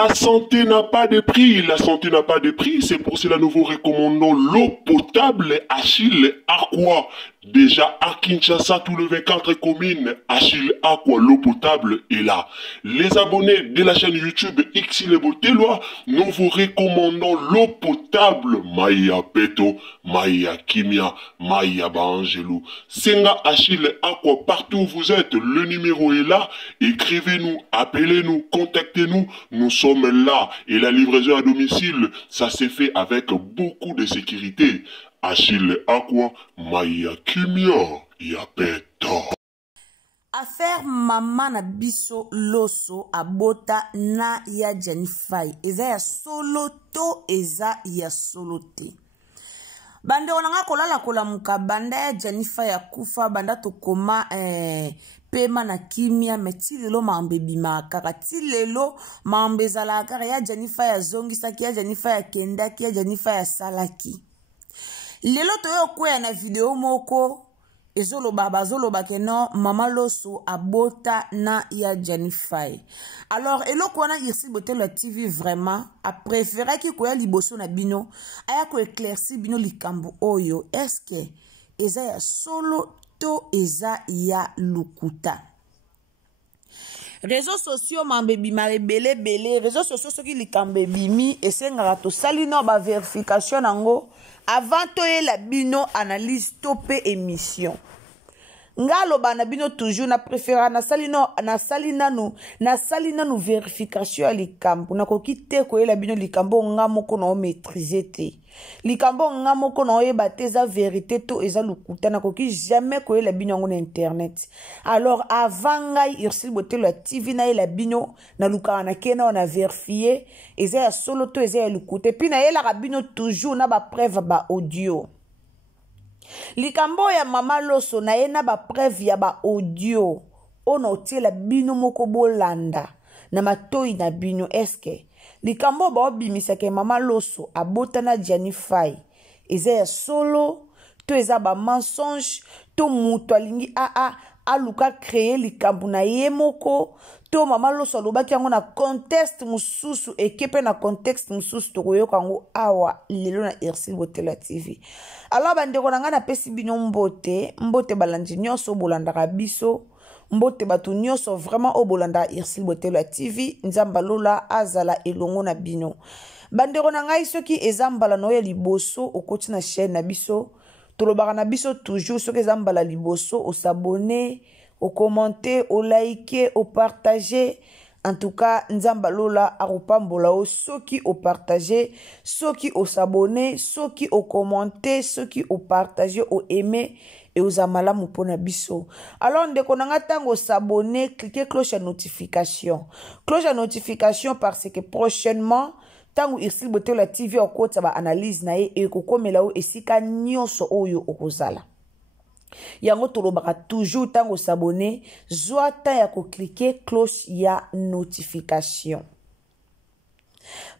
La santé n'a pas de prix, la santé n'a pas de prix, c'est pour cela nous vous recommandons l'eau potable Achille Aqua. Déjà à Kinshasa, tous les 24 communes, Achille Aqua, l'eau potable est là. Les abonnés de la chaîne YouTube Xile Boteloa, nous vous recommandons l'eau potable Maya Peto, Maya Kimia, Maya Bangelou. Senga Achille Aqua, partout où vous êtes, le numéro est là. Écrivez-nous, appelez-nous, contactez-nous. Nous sommes là. Et la livraison à domicile, ça s'est fait avec beaucoup de sécurité. Achille Aqua, Maya Kimia, Yapeto. Affaire maman na biso loso abota na ya Jennifer. Eza ya solo to eza ya solo te. Bande onanga kolala kola muka banda ya Jennifer ya kufa banda tokoma pema na kimia meti lelo mambe bima kaka ti lelo mambe zala kaka ya Jennifer ya zongisa ki ya Jennifer ya kenda ki ya Jennifer ya salaki. Lelo toyo kwe na video moko ezoloba keno mama loso abota na ya Jennifer. Alors eloko wana Xile Boteloa TV vraiment a préféré ki koya liboso na bino aya ko éclairci bino likambo oyo est-ce que eza ya solo to eza ya lukuta. Réseaux sociaux mambe bima belé réseaux sociaux soki likambe bimi esengaka to sali no ba vérification nango avant to la bino analyse topé émission. Ngalo bana bino toujours na préféra na sali nanu vérification ya likambo na kokite ko la bino likambo ngamoko na maîtriser te. Likambo ngamoko na oyeba te za vérité to eza lukuta na koki jamais ko la bino ngona internet. Alors avant ngai Xile Boteloa TV na la bino na lukana na kena na vérifier eza ya solo to eza ya lukuta puis na yela bino toujours na ba preuve ba audio. Likambo ya mama loso na yena ba preuve ya ba audio ono tiela bino moko bolanda na matoi na bino eske likambo ba obimisa ke mama loso abota na Jennifer eza ya solo to eza ba mensonge to muto alingi aluka créer likambo na ye moko to mama loso alobaki yango na contexte mususu ekepe na contexte mususu tokoyoka yango awa lelo na Xile Boteloa TV. Alors bandeko na nga na pesi bino mbote balandi nyonso bolandaka biso mbote batu nyonso vraiment obolanda Xile Boteloa TV nzamba lola azala elongo na bino. Bandeko na ngai soki ezambala no ya liboso okoti na chaîne na biso tolobaka na biso toujours soki ezambala liboso o s'abonner au commenter, au liker, au partager. En tout cas, nzamba lola arupambola o soki au partager, soki au s'abonner, soki au commenter, soki au partager, au aimer et aux amala mupona biso. Alors ndeko nanga tango s'abonner, cliquez cloche à notification. Cloche à notification parce que prochainement tango Xile Boteloa TV okota ba analyse na ye e kokomela o esika nyonso oyo okozala. Yango tolobaka toujours tango s'abonner, zwa ta ya ko cliquer cloche ya notification.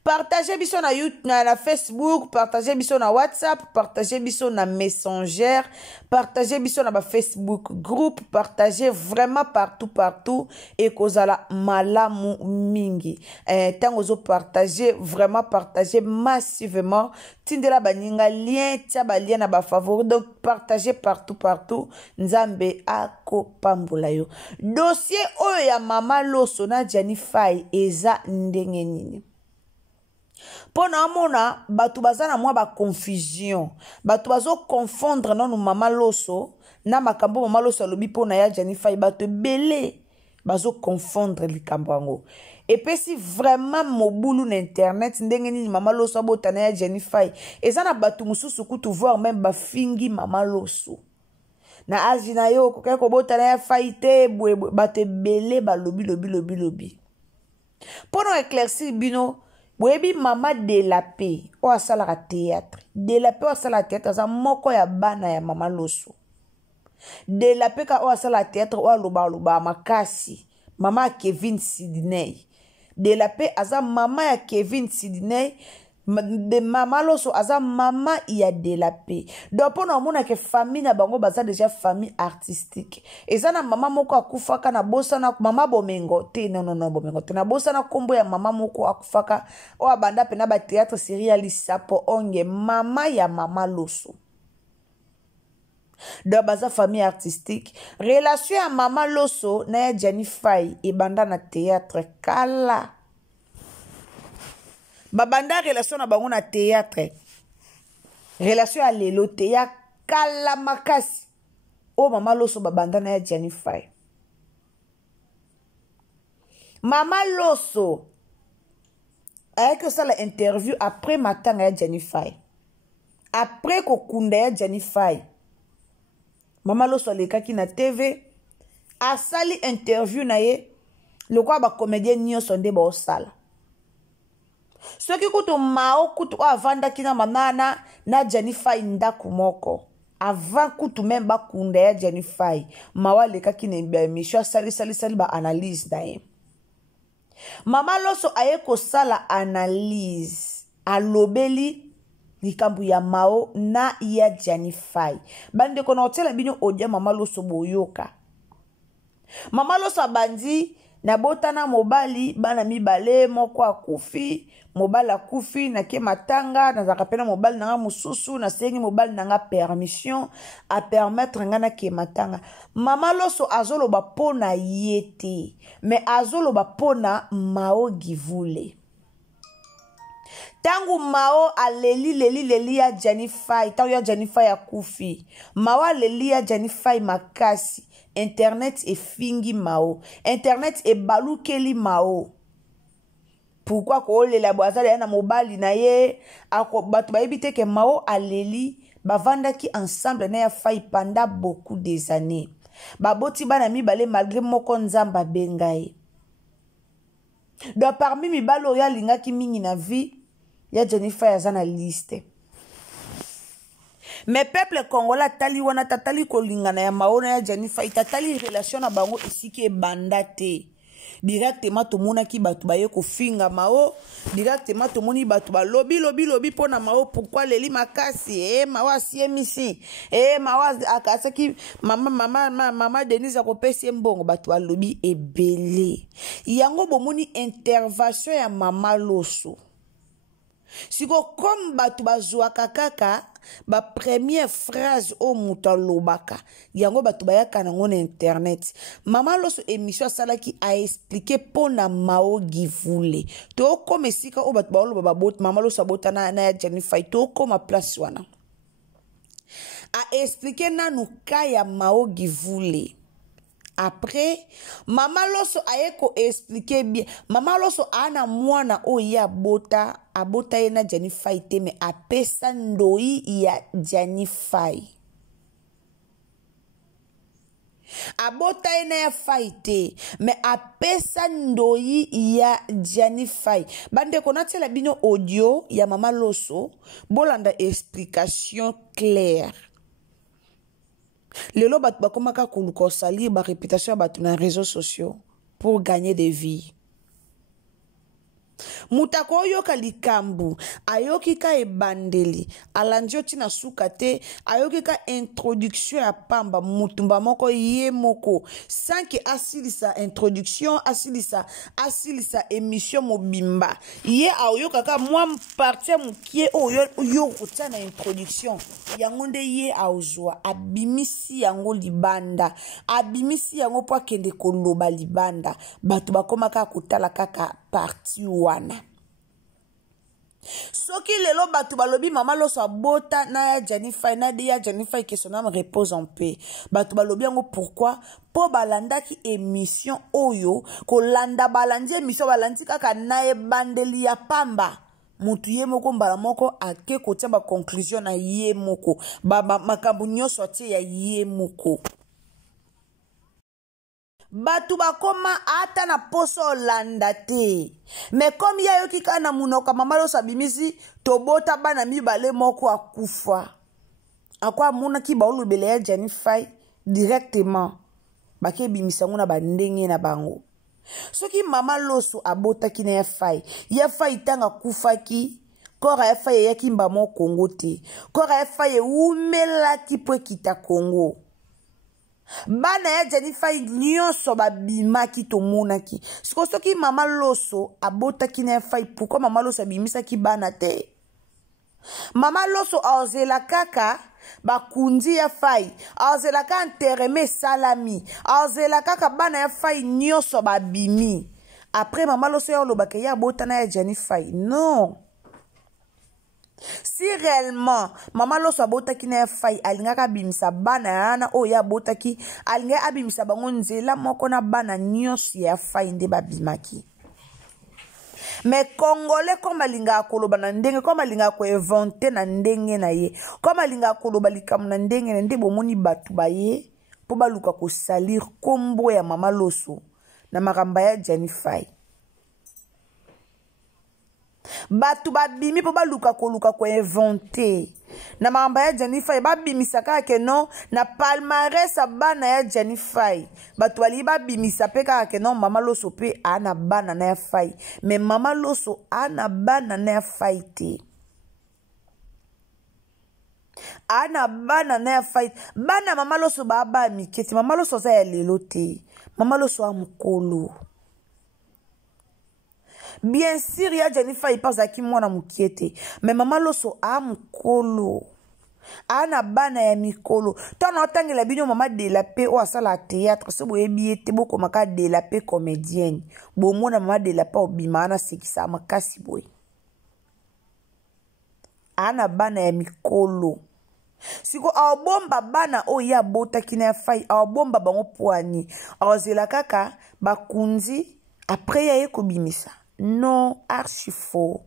Partagez biso na YouTube, na Facebook, partagez biso na WhatsApp, partagez biso na Messenger, partagez biso na ba Facebook groupe, partagez vraiment partout et kozala malamu mingi. Tango zo partagez, vraiment partagez massivement. Tindela baninga lien, tia ba lien na ba favori, donc partagez partout. Nzambe ako pambola yo. Dossier oyo ya mama loso na Jennifer eza ndenge nini? Pona amona batu bazana mwa ba confusion batu bazo confondre nanu mama loso na makambo mama loso alobi pona ya Jennifer batu belé bazo confondre likambo yango epesi vraiment mobulu na internet ndenge nini mama loso abotana ya Jennifer ezana batu mususu kutu voir même ba fingi mama loso na azina yo ko ko botana ya faite batu belé ba lobi pona éclaircir bino. Webi mama de la paix o asala ka théâtre de la paix o asala théâtre za moko ya bana ya mama loso de la paix ka o asala théâtre o aloba makasi mama Kevin Sidney de la paix aza mama ya Kevin Sidney de mama loso aza mama ya délapé. Donc pour nous mona que famille na bango baza déjà famille artistique. Eza na mama moko akufaka na bosana mama bomengo te non bomengo te na bosana kombo ya mama moko akufaka o abanda pena ba théâtre série Lisapo onge mama ya mama loso. Donc baza famille artistique. Relation ya mama loso na ya Janifai e banda na théâtre kala. Babanda relation na bango na théâtre. Relation à lelo te ya kala makasi. O mama loso babanda na ya Janifai. Mama loso avec ça l'interview après matin ya Janifai. Après kokunda ya Janifai. Mama loso lekaki na TV asali interview na ye lokwa ba comédien nyonso nde ba osala. Ce qui kutu mao kutu avanda kina mamana na Janifai ndaku moko. Avant kutu même ba kunda ya Janifai. Mawa leka kine mission sali ba analyse na ye. Mama loso aye ko sala analyse. Alobeli likambu ya mao na ya Janifai. Bande kono otela bino odia mama loso boyoka. Mama loso abandi na botana mobali bana mibale moko akufi mobali akufi na ke matanga na zakapena mobali nanga mususu na sengi mobali nanga permission a permettre ngana ke matanga. Mama loso azoloba pona yete mais azoloba pona mao givule. Tangu mao aleli ya Janifai tangu ya Janifai akufi mao leli ya Janifai makasi. Internet e fingi mao. Internet e balukeli mao. Pourquoi ko lela boazala ya na mobali na ye ako batu ba ebite ke mao aleli bavanda ki ensemble na ya fai pendant beaucoup des années. Baboti bana mibale malgré moko nzamba bengai. Donc parmi mibalo ya linga ki mingi na vie ya Janifai azana liste. Mais peuple congolais tali wana tatali kolingana ya maona ya Janifai tatali relation na bango isiki bandate. Directement to mona ki batu baye ko finga mao directement to moni batu ba lobi pona mao pourquoi leli makasi mawa siemisi mawa akasa ki mama Denise ko pesi mbongo batu ba lobi ebele yango bomoni intervention ya mama loso. Siko comme batu bazwaka kaka ba première phrase o muta lobaka yango batu bayaka nango na internet. Mama loso émission salaki a expliqué pona mao givule to comme esika o batu baolo babot mama loso abota na ya Janifai to comme place wana a expliqué nanu kaya mao givule. Après, mama loso ayeko expliquer bien. Mama loso ana mwana o ya abota ye na Janifai te me apesa ndoi ya Janifai. Abota ye na ya faite me apesa ndoi ya Janifai. Bande konatela bino audio ya mama loso bolanda explication claire. Lelo bat bakomaka kuluko salir ba réputation batu na réseaux sociaux pour gagner des vies. Mutako oyoka likambu ayoki ka ebandeli alandio tina sukate ayoki ka introduction ya pamba mutumba moko ye moko sans que asilisa introduction asilisa émission mobimba ye ayoka ka moi partie mukie oyo kotia na introduction yango nde ye aozwa abimisi yango libanda abimisi yango po akende koloba libanda batu bakomaka kotala kaka parti wana. Soki lelo batu balobi mama loso abota na ya Janifai na de ya Janifai que son âme repose en paix. Batu balobi yango pourquoi po balanda ki émission oyo ko landa balandi émission balandi kaka na e bandeli ya pamba. Mutu ye moko mbala moko ake kotia ba conclusion na ye moko makambu nyonso atie ya ye moko. Batu bakoma ata na poso landa te. Mais comme ya yoki kana munoka mama loso abimisi tobota bana mibale moko akufa. Akwa muna ki baulu bele ya Janifai directement. Bake bimisa nguna bandenge na bango. Soki mama loso abota kina ya fai tanga kufa ki Kora efa ye kimba mo Congo te. Kora efa ye umela ki po kita Congo. Bana ya Jennifer nyonso babima ki tomona ki. Soki mama loso abota ki na efa pourquoi mama loso abimisa ki bana te. Mama loso aozela kaka bakundi ya fai. Aozela kaka ntereme salami. Aozela kaka bana ya fai nyonso babimi. Après mama loso ya olobake ya abota na ya Jennifer. Non. Si réellement mama loso abotaki na fai alingaka bimisa bana yana o ya botaki alinga abimisa bango nzela moko na bana nyonso ya fai nde babimaki. Mais congolais comme alinga koloba na ndenge comme alinga ko inventer na ndenge na ye comme alinga koloba likamu na ndenge na nde bomoni batu baye po baluka ko salir kombo ya mama loso na makamba ya Jennifer. Batu babimi po baluka ko inventer na mamba ya Jennifer babimisa kaka non na palmarès bana ya Jennifer batu ali babimisa pe kaka non mama loso pe ana bana na ya fai mais mama loso ana bana na ya fai te ana bana na ya fai bana mama loso baba miketi mama loso za ya lelo te mama loso amukolo. Bien sûr, il y a Jennifer, il pense à qui moi na mukiete. Mais maman loso a mukolo. Ana bana ya mikolo. Tant autant la bino maman de la paix ou à ça la théâtre. Ce boye biete boko maka de la paix comédienne. Bo mona maman de la paix obimana c'est qui ça makasi boy. Ana bana ya mikolo. Siko a bomba bana o ya bota kina fai a bomba bango poani. A zela kaka bakunzi après ya ekobimisa. Non, archi faux.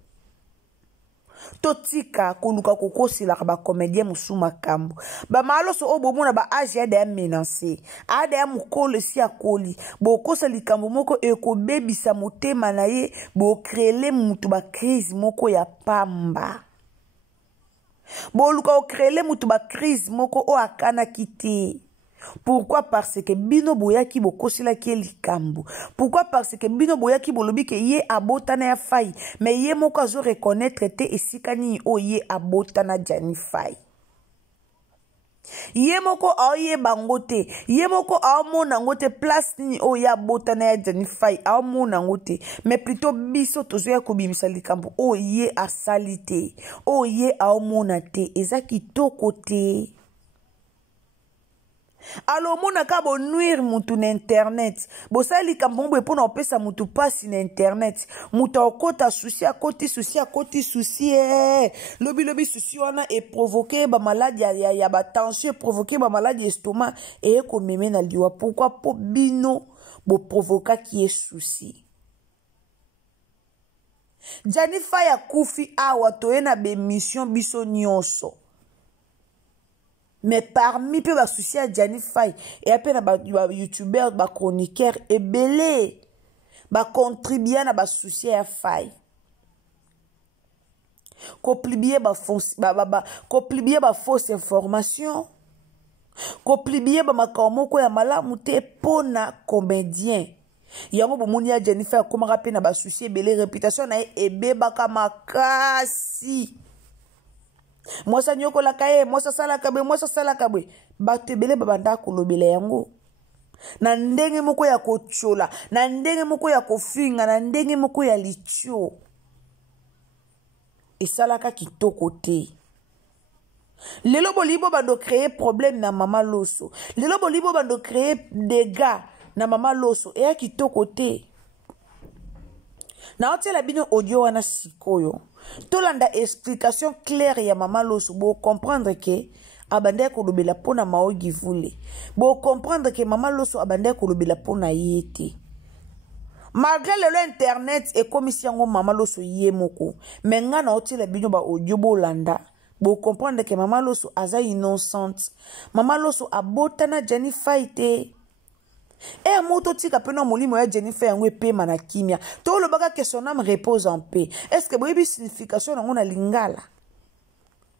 Totika koluka kokosila ba comédien musuma kambo. Ba maloso o bomona ba age ya de menacer. Ade ya mukolo si akoli. Bo kosa likambo moko eko bebisa motema na ye bo créer mutu ba crise moko ya pamba. Bo luka o créer mutu ba crise moko o akana kite. Pourquoi? Parce que bino boyaki bokosila ki likambo. Pourquoi? Parce que bino boyaki bolobi ke ye abotana ya fai. Mais ye moko azo reconnaître te esikani o ye abotana Jennifer. Ye moko a ye bangote. Ye moko a mona ngote place ni o ye abotana ya Jennifer. A mona ngote. Mais plutôt biso tozo ya kobimisa likambo o ye asalite. O ye a mona te. Ezaki toko te. Alors mona ka bo nuire mutu na internet bo sali kambombo epo na opesa mutu pasi na internet mutu okota souci akoti souci lobi souci wana e provoquer ba maladie ya ba tension provoquer ba maladie estomac e ko meme na liwa pourquoi po bino bo provoka ki e souci. Jennifer ya kufi awa toyena be mission biso nyonso. Mais parmi peu ba souci à Jennifer et après na ba youtubeur ba chroniqueur et belé ba contribuer na ba souci à fai coplibier ba fausse information coplibier ba makamoko ya malamu te pona comédien yango bomoni ya Jennifer comme rappel na ba souci belé réputation na ebeba kama kasi. Moi ça nyoko la kaye, moi ça sala kabwe, bato ebele babanda kolobela yango. Na ndenge moko ya kochola, na ndenge moko ya kofinga, na ndenge moko ya licho. Esalaka kitoko te. Lelo bolibo bando créer problème na mama loso. Lelo bolibo bando créer dégâts na mama loso. Eya kitoko te. Na otela bino audio wana sikoyo. Tolanda explication claire ya mama loso bo comprendre que abande kolobela pona maogi vule. Bo comprendre que mama loso abande kolobela pona yete. Malgré le internet et commission mama loso yemoko, menga na otela bino ba audio bo landa. Bo comprendre que mama loso aza innocente. Mama loso abotana Jennifer te. Et moto tika pena molimo ya Jennifer yango epema na kimia. To lo baka que son âme repose en paix. Est-ce que boyebi signification nango na lingala?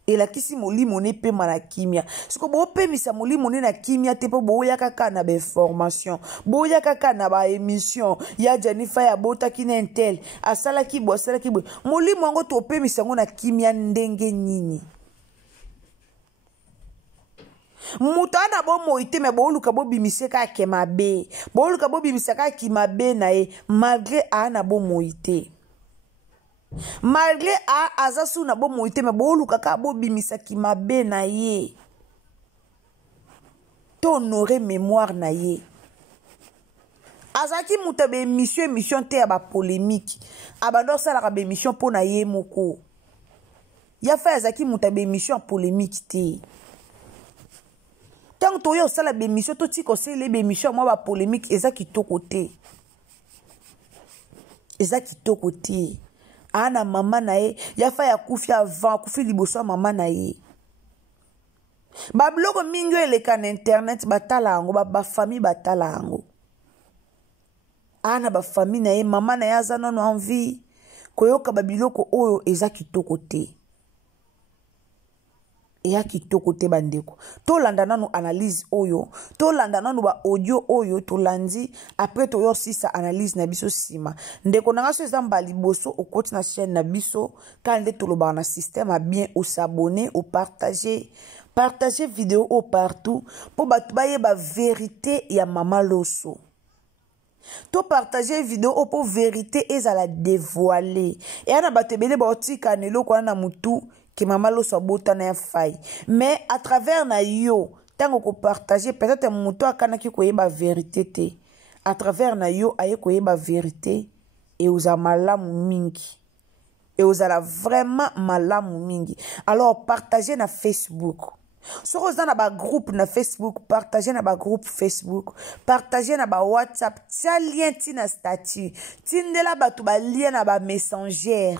elakisi molimo ne pema na kimia siko bopemisa molimo ne na kimia te mpo boya kaka na bainformation boya kaka na baémission ya Jennifer ya botaki na intel asalaki bo molimo yango topemisa yango na kimia ndenge nini mutu ana bomoi te me booluka bobimise kaka mabe booluka bobimisa kaka mabe na ye malgré ana bomoi te malgré aza su na bomoi te me booluka kaka bobimisa mabe na ye to honore mémoire na ye azalaki mutu ya émission te ya bapolémique abando asalaka baémission mpo na ye moko ya fa azalaki mutu ya émission ya polémique te tant toyo osala bémission totika osala bémission mwa bapolémique eza kitoko te ana mama na ye ya fa ya kufi avant kufi liboso ya mama na ye babiloko mingi oyo eleka na internet batala yango bafamille batala yango ana bafamille na ye mama na ye aza nano envie koyoka babiloko oyo eza kitoko te eya kitoko te bandeko tolanda nanu analyse oyo tolanda nanu ba audio oyo tolandi après toyo sisa analyse na biso sima ndeko nanga so ezamba liboso okoti na chaîne na biso kande tolobaka na système a bien au s'abonner au partager vidéo au partout pour batu bayeba vérité ya mama Loso to partager vidéo pour vérité ezala dévoiler et ana batebele ba otika nelo kwa na mutu que mama Loso abotana ya fai mais à travers na yo tango ko partager peut-être mutu akana ki koyeba vérité te à travers na yo aye koyeba vérité et uza malamu mingi et uzala vraiment malamu mingi alors partagez na Facebook si vous avez un groupe na Facebook, partagez na ba groupe Facebook, partagez na ba WhatsApp, tia lien ti na statut, tindela batu ba lien na ba messenger.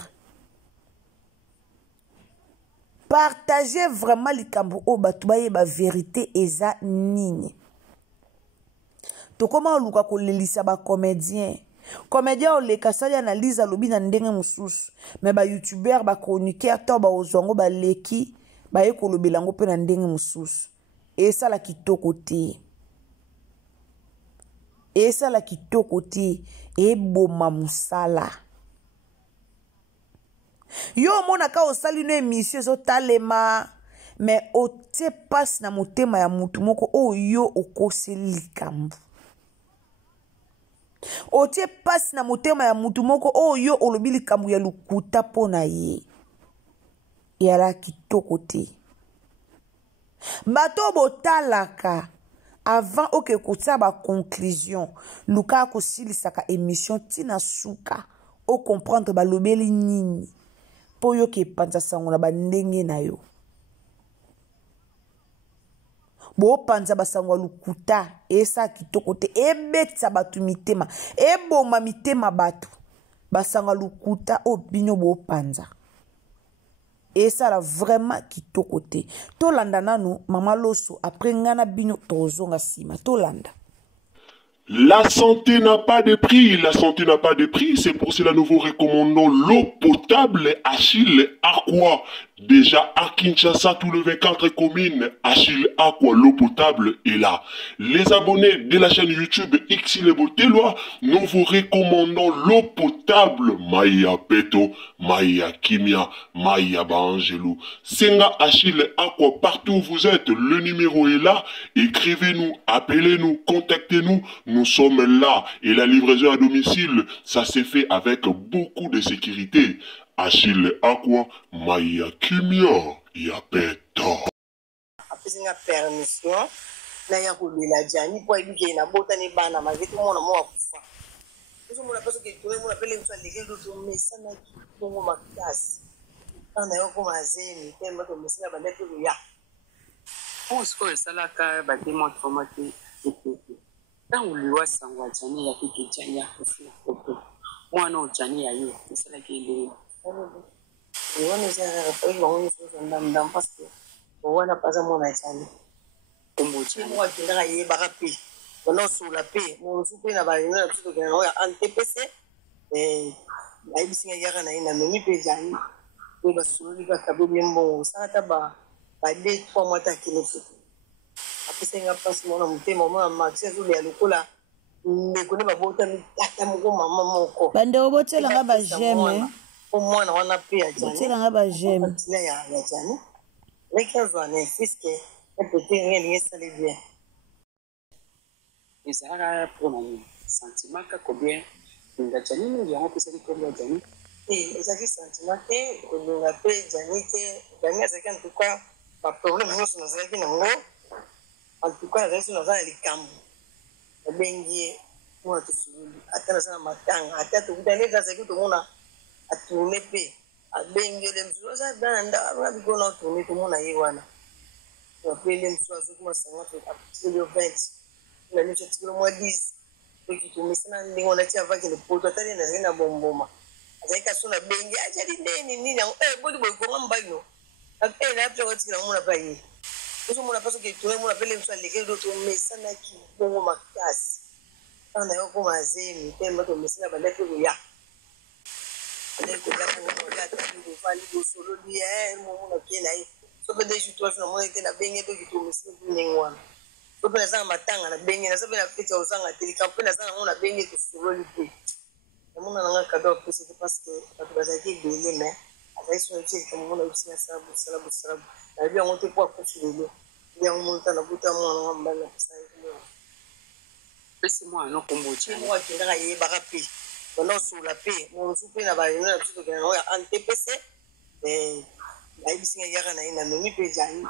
Partagez vraiment likambo o batu ba yeba vérité eza nini. To comment luka ko lelisa ba comédien. Comédien le kasali analyse alobi na ndenge mususu, mais ba youtubeur ba chroniqueur to ba ozongo ba leki baye kolobela ngo pe na ndenge mususu esala kitoko te eboma musala yo mona ka osali no émission ezotalema mais otie passe na motema ya mutu moko oyo okoseli likambo otie passe na motema ya mutu moko oyo olobi likambo ya lukuta mpo na ye yala kitoko te bato botalaka avant oke kotsa ba conclusion luka ko silisaka émission tina suka o comprendre ba lobeli nini po yo ke panza sango na ba ndenge na yo bo panza basango lukuta esa kitoko te ebetsa batu mitema eboma mitema batu basango lukuta o bino bo panza. Et ça là vraiment kitoko te. Tolanda nanu mama Loso après ngana bino tozonga sima tolanda. La santé n'a pas de prix, c'est pour cela nous vous recommandons l'eau potable Achille Aqua. Déjà à Kinshasa, tout le 24 communes, Achille Aqua, l'eau potable est là. Les abonnés de la chaîne YouTube Xile Boteloa, nous vous recommandons l'eau potable Maya Peto, Maya Kimia, Maya Bangelou. Senga Achille Aqua, partout où vous êtes, le numéro est là. Écrivez-nous, appelez-nous, contactez-nous. Nous sommes là et la livraison à domicile, ça s'est fait avec beaucoup de sécurité. Achille Aqua, Maya Kimia, Yapeto. Après une permission, na ya kolela jani pour éduquer na bota ni bana malgré tout mon amour kufa. Tout le monde pense que tout le monde appelle une fois les gars de mais ça na tout mon classe. Ana yo ko mazeni, tellement que monsieur ba neto ya. Pour ce que ça la ka ba démontre moi que quand on lui voit sangwa jani ya kitu jani ya kufa. Mwana ujani ya yo, c'est la qui est Et on est à la fois, on est dans parce que on a pas à mon aïsani. Moi, qui n'a rien barapé. On a sous la paix. Mon souper n'a pas une autre que en TPC. Et la IBC a une amie péjani. oyo basololi kaka bebe mbongo osala ba 2-3 mois takende futu apesenga mpasi mona motema omona maxi azoleya lokola ndeko nde babotami tata moko mama moko bandeko botelanga bajeme omwana wana mpe ya botelanga bajeme jani ya jani leki azwa na fiske epete nge elingi esali bien ezalaka mpona sentiment kaka bien linga jani mingi yango opesaki kombo ya jani ezalaki sentiment te kolinga mpe jani te jani azalaki en tout cas baproblème nyonso nazalaki nango en tout cas nazalaki so naza na likambo nabengi ye mona tosololi ata naza na matanga ata tokutani ete azalaki tomona atourne mpe abengi ele mosusu aza bana nda bikona otourne tomona ye wana ape ele mosusu azokuma 50 atikelo 20 na miso atikelo mwa 10 soki tomesana ndenge wana ti avakele poto atali nazali na bomboma azalaki kaso na bengi ajali ndeni nini yango bodi boikonga mbalino naapesa kotikela mona mpa ye ozomona mpa soki etourne mona mpe ele mosusu alekeli do tomesanaki bongo makasi aa na yo koma azemi te mba tomesana banda mpe koya sope naza na matanga na benge naza mpe na feti ya ozanga te likambo mpe naza nango na benge tosololi mpe namona nanga kado apesi te parce que bato bazalaki ebele me azalaki so nayebi likambo mona yebisi nasala bosala nayebi yango te mpo akufi lelo ndi yango mona ta nabuta mwana nga mbali napesa pesi mwana nokombo jani moko akendaka yeyebaka mpe banda osola mpe mosu mpe na bareunion na biso tokenda nango ya antpc bayebisi nga yaka na ye namomi mpe jani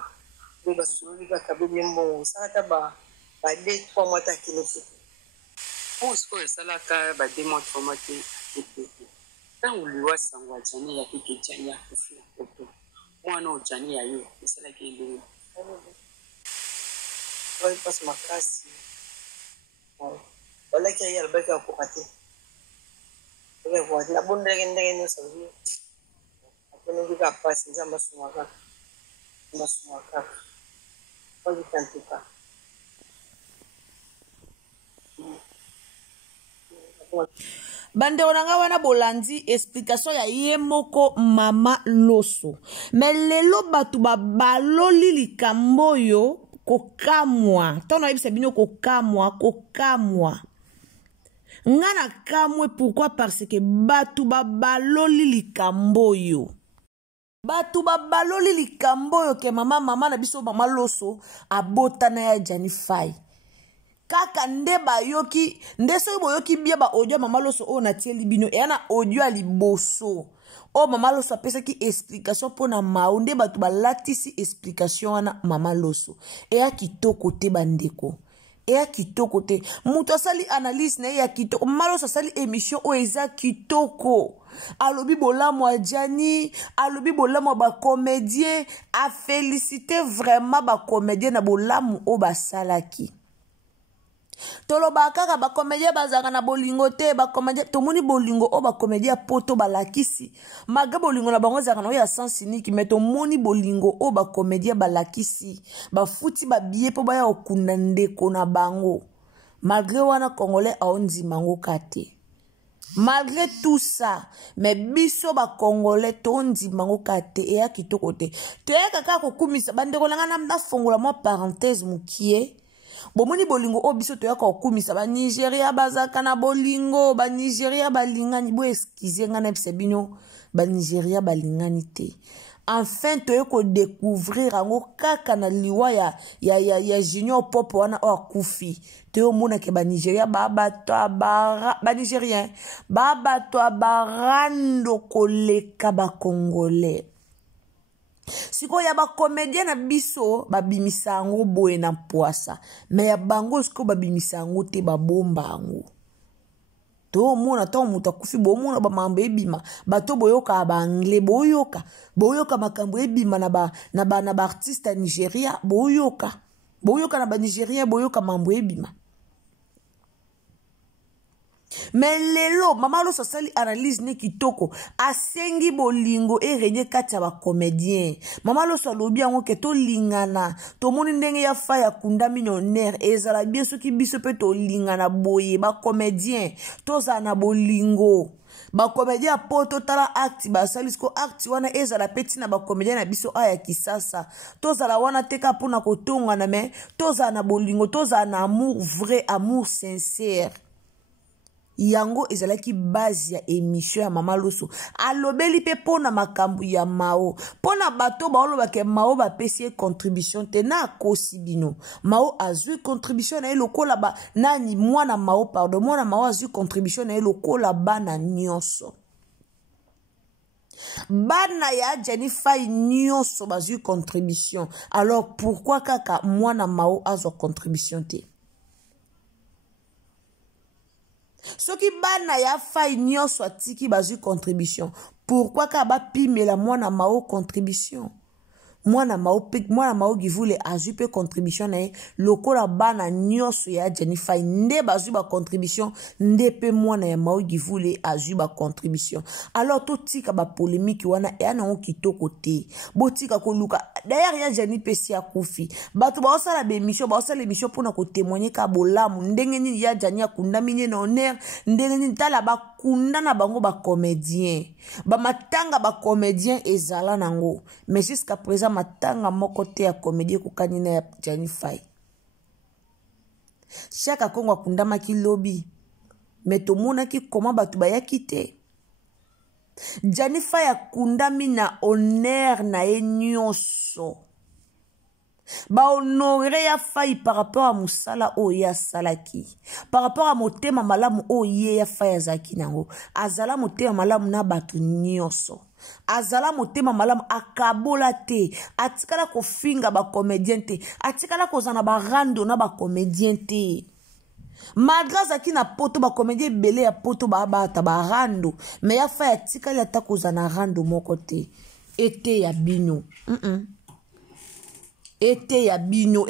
mpe basololi kaka bebe mbongo osala ta ba 2-3 mois takende futu mpo sikoyo esalaka ba 2 mois 3 mois te epete ntango liwa sango ya jani ya keke jani ya kofi ya poto mwana oyo jani ya yo esalaki elenge oyo mpasi makasi balaki aye alobaki akoka te nabondelaki ndenge nyonso abii aponaki kaka mpasi nzambe asunga kaka oyika ntuka bandeko na ngai wana bolandi explication ya ye moko mama loso me lelo bato babaloli likambo oyo kokamwa ntango nayebisa bino kokamwa nga na kamwe pourquoi parce que bato babaloli likambo oyo ke mama na biso mama loso abotana ya Jani Fai kaka nde bayoki nde soki boyoki bia ba audio mama loso oyo natieli bino eya na audio ya liboso oyo mama loso apesaki explication mpona mau nde bato balatisi explication wana mama loso eya kitoko te bandeko eya kitoko te mutu asali analyse na ye ya kitoko mama loso asali émission oyo eza kitoko alobi bolamu ya Jani alobi bolamu ya bacomédien afélicité vraiment bacomédien na bolamu oyo basalaki toloba kaka bacomédien bazaka na bolingo te bacomédien tomoni bolingo o bacomédien poto balakisi maga bolingo na bango zaka na ya sens unique mais tomoni bolingo o bacomédien balakisi bafuti babiye po baya okunda ndeko na bango malgré wana congolais aondima ngo kate malgré tout ça mais biso bacongolais tondima ngo kate eya kitoko te toyaka kaka kokumisa bandeko nanga na fongola mwa parenthèse mukie bomoni bolingo o biso toyaka okumisa ba Nigeria bazaka na bolingo ba Nigeria balingani bo excuse nga na bise bino ba Nigeria balingani te enfin toyeko découvrir ango kaka na liwa ya Junior Pop wana o akufi toyo mona ke ba Nigeria ba Nigérien ba barando koleka ba Congolais siko ya bacomédien na biso babimisa yango boye na poasa me ya bango siko babimisa yango te babomba yango tomona ntango moto akufi bomona bamambo ebima bato boyoka baanglais boyoka makambo ebima na baartiste ya Nigeria boyoka na banigérien boyoka mambo ebima mais lelo mama loso asali analyse ne kitoko asengi bolingo erenye kati ya bacomédien mama loso alobi yango ke tolingana tomoni ndenge ya fa ya kunda millionnaire ezala bien soki biso mpe tolingana boye bacomédien tozala na bolingo bacomédien ya poto tala acte basali siko acte wana ezala peti na bacomédien na biso aya kisasa tozala wana teka mpona kotongana me tozala na bolingo tozala na amour vrai amour sincère yango ezalaki base ya émission ya Mama Loso alobeli pe pona makambu ya Mao pona bato baolobake Mao bapesi contribution te na kosi bino Mao azui contribution na lokola ba nani mwana Mao pardon mwana Mao azui contribution na lokola bana nyonso bana ya Jennifer nyonso bazui contribution alors pourquoi kaka mwana Mao azo contribution te soki bana ya fai nyonso atiki bazui contribution pourquoi ka ba pimela mwana Mao contribution mwana Mao givule azui pe contribution na lokola bana nyonso ya Jennifer nde bazui ba contribution nde pe mwana ya Mao givule azui ba contribution alors to tika ba polémique wana ya na kitoko te botika ko luka d'ailleurs ya Jenny pesi akufi bato ba osala be émission pona ko témoigner ka bolamu ndenge nini ya Jenny akunda minye na honneur ndenge nini tala ba kunda na bango ba comédien ba matanga ba comédien ezala nango mais jusqu'à présent matanga moko te ya comédien kokani na ya Jennifer chaka kongo akundama ki lobby mais tomona ki koma batu ba yakite Jennifer yakundami na honneur na nyonso ba honoré ya fai par rapport à musala o ya salaki par rapport à motema malamu o ye ya fai azaki nango azala motema malamu na batu nyonso azala motema malamu akabola te atikala ko finga ba comédien te atikala ko zana ba rando na ba comédien te malgré zaki na poto ba comédien belé ya poto ba bata ba rando mais ya fai atikala atako zana rando moko te ete ya bino ete ya bino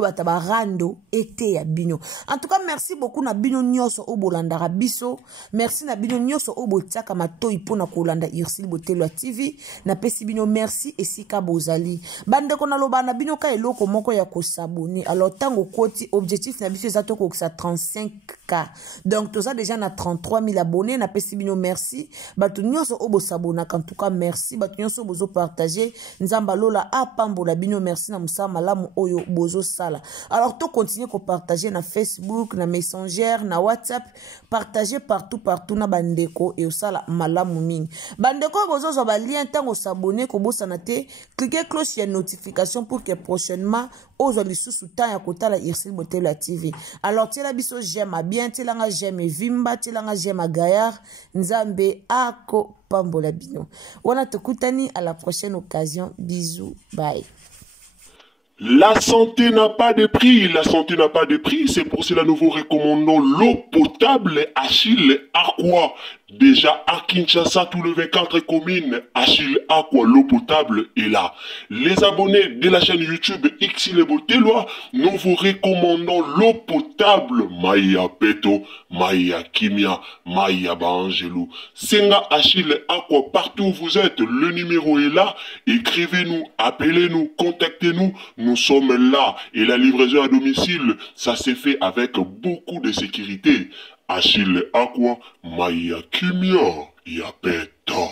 bataba rando ete ya bino en tout cas merci beaucoup na bino nyonso obolanda biso merci na bino nyonso obotiaka matoi pona kolanda Ursule Botelwa TV na pesi bino merci esika bozali bande ko na loba na bino ka eloko moko ya kosabone alors tango koti objectif na biso ezato ko sa 35k donc toza déjà na 33000 abonnés na pesi bino merci batu nyonso obosabona en tout cas merci batu nyonso bozo partager nzamba lola apambola bino merci na musa malamu oyo bozo sala alors to continuer ko partager na Facebook na Messenger na WhatsApp partager partout na bandeko et osala malamu mingi bandeko bozo zo ba lien tango s'abonner ko bosana te cliquer cloche ya notification pour que prochainement ozo lisusu ta ya kotala Ursule Botelwa TV alors tela biso j'aime bien telanga j'aime vimba telanga j'aime gaillard nzambe ako pambola bino wana tokutani à la prochaine occasion bisous bye. La santé n'a pas de prix, c'est pour cela nous vous recommandons l'eau potable Achille Aqua. Déjà à Kinshasa, tout le 24 communes, Achille Aqua, l'eau potable est là. Les abonnés de la chaîne YouTube Ursule Botelwa, nous vous recommandons l'eau potable Maya Peto, Maya Kimia, Maya Bangelou. Senga Achille Aqua, partout où vous êtes, le numéro est là. Écrivez-nous, appelez-nous, contactez-nous. Nous sommes là et la livraison à domicile, ça s'est fait avec beaucoup de sécurité. Achille Aqua, Maya Kimia, Yapeto.